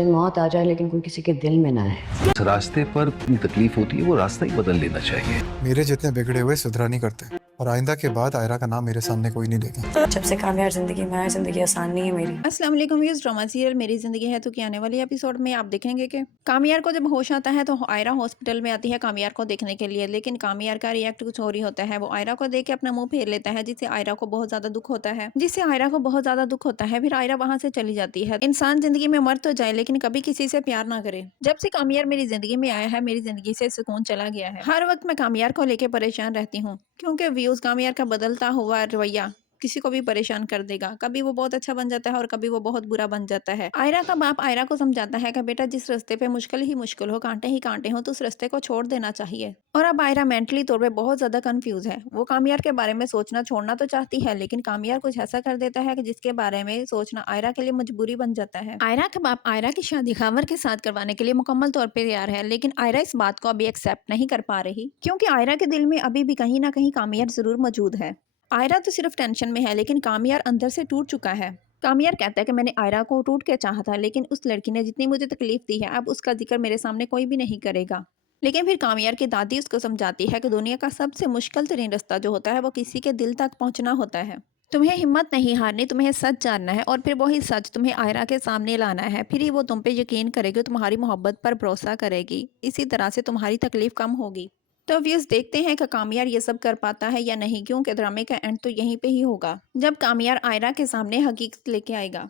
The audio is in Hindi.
मौत आ जाए लेकिन कोई किसी के दिल में ना आए। इस रास्ते पर इतनी तकलीफ होती है, वो रास्ता ही बदल लेना चाहिए। मेरे जितने बिगड़े हुए सुधरा नहीं करते, और आइंदा के बाद आयरा का नाम मेरे सामने कोई नहीं लेगा। जब से कामयाब जिंदगी में आए, जिंदगी आसान नहीं है मेरी। अस्सलाम वालेकुम व्यूअर्स, ड्रामा सीरियल मेरी ज़िंदगी है तो क्या आने वाले एपिसोड में आप देखेंगे कि कामियार को जब होश आता है तो आयरा हॉस्पिटल में आती है कामियार को देखने के लिए, लेकिन कामियार का रिएक्ट कुछ और ही होता है। वो आयरा को देख के अपना मुंह फेर लेता है, जिससे आयरा को बहुत ज़्यादा दुख होता है। फिर आयरा वहाँ से चली जाती है। इंसान ज़िंदगी में मर तो जाए लेकिन कभी किसी से प्यार ना करे। जब से कामियार मेरी ज़िंदगी में आया है, मेरी ज़िंदगी से सुकून चला गया है। हर वक्त मैं कामियार को लेके परेशान रहती हूँ, क्योंकि व्यूज़ कामियार का बदलता हुआ रवैया किसी को भी परेशान कर देगा। कभी वो बहुत अच्छा बन जाता है और कभी वो बहुत बुरा बन जाता है। आयरा का बाप आयरा को समझाता है कि बेटा, जिस रास्ते पे मुश्किल ही मुश्किल हो, कांटे ही कांटे हो, तो उस रास्ते को छोड़ देना चाहिए। और अब आयरा मेंटली तौर पे बहुत ज्यादा कंफ्यूज है। वो कामियार के बारे में सोचना छोड़ना तो चाहती है, लेकिन कामियार कुछ ऐसा कर देता है कि जिसके बारे में सोचना आयरा के लिए मजबूरी बन जाता है। आयरा का बाप आयरा की शादी खावर के साथ करवाने के लिए मुकम्मल तौर पर तैयार है, लेकिन आयरा इस बात को अभी एक्सेप्ट नहीं कर पा रही, क्योंकि आयरा के दिल में अभी भी कहीं ना कहीं कामियार जरूर मौजूद है। आयरा तो सिर्फ टेंशन में है, लेकिन कामियार अंदर से टूट चुका है। कामियार कहता है कि मैंने आयरा को टूट के चाहा था, लेकिन उस लड़की ने जितनी मुझे तकलीफ दी है, अब उसका जिक्र मेरे सामने कोई भी नहीं करेगा। लेकिन फिर कामियार की दादी उसको समझाती है कि दुनिया का सबसे मुश्किल तरीन रास्ता जो होता है वो किसी के दिल तक पहुंचना होता है। तुम्हें हिम्मत नहीं हारनी, तुम्हें सच जानना है और फिर वही सच तुम्हें आयरा के सामने लाना है। फिर ही वो तुम पे यकीन करेगी, तुम्हारी मोहब्बत पर भरोसा करेगी। इसी तरह से तुम्हारी तकलीफ कम होगी। तो व्यूअर्स, देखते हैं कि कामियार ये सब कर पाता है या नहीं, क्योंकि ड्रामे का एंड तो यहीं पे ही होगा, जब कामियार आयरा के सामने हकीकत लेके आएगा।